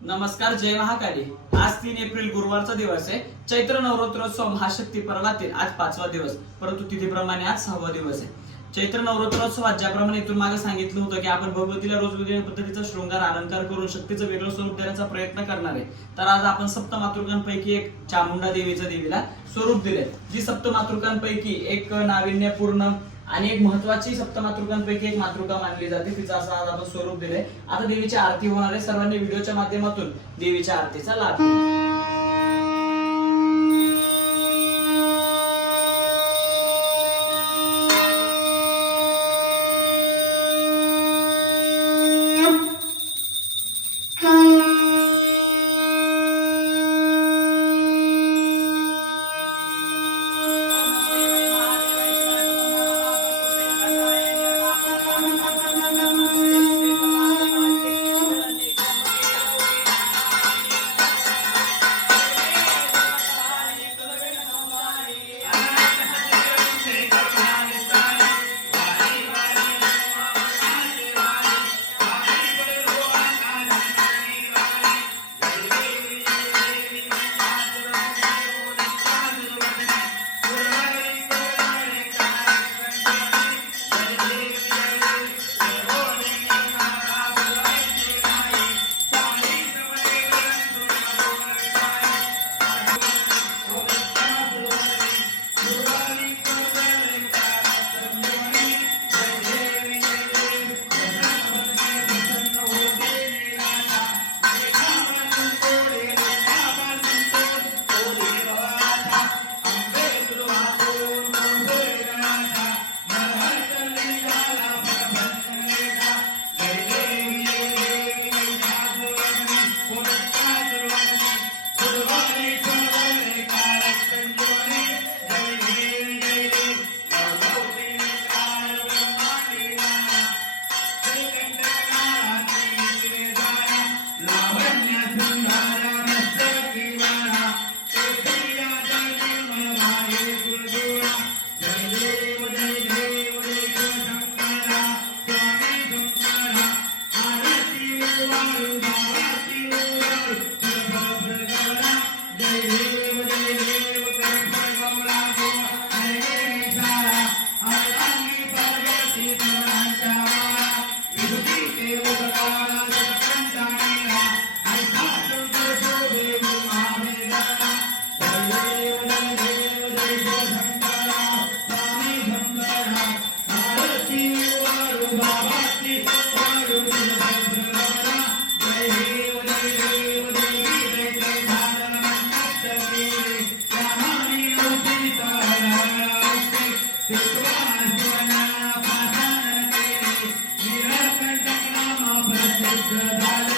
नमस्कार जय महाकाली. आज तीन एप्रिल गुरुवारचा दिवस आहे. चैत्र नवरात्रोत्सव महाशक्ती पर्वातील आज पाचवा दिवस परंतु तिथीप्रमाणे आज सहावा दिवस आहे. चैत्र नवरात्रोत्सवात ज्याप्रमाणे इथून मागे सांगितलं होतं की आपण भगवतीला रोज वेगवेगळ्या पद्धतीचा शृंगार अलंकार करून शक्तीचं वेगळं स्वरूप देण्याचा प्रयत्न करणार आहे. तर आज आपण सप्त मातृकांपैकी एक चामुंडा देवीच्या देवीला स्वरूप दिले जी सप्तमातृकांपैकी एक नाविन्यपूर्ण आणि एक महत्वाची सप्तमातृकांपैकी एक मातृका मानली जाते तिचं असं आज आपण स्वरूप दिलंय. आता देवीची आरती होणार आहे. सर्वांनी व्हिडिओच्या माध्यमातून देवीच्या आरतीचा लाभ जय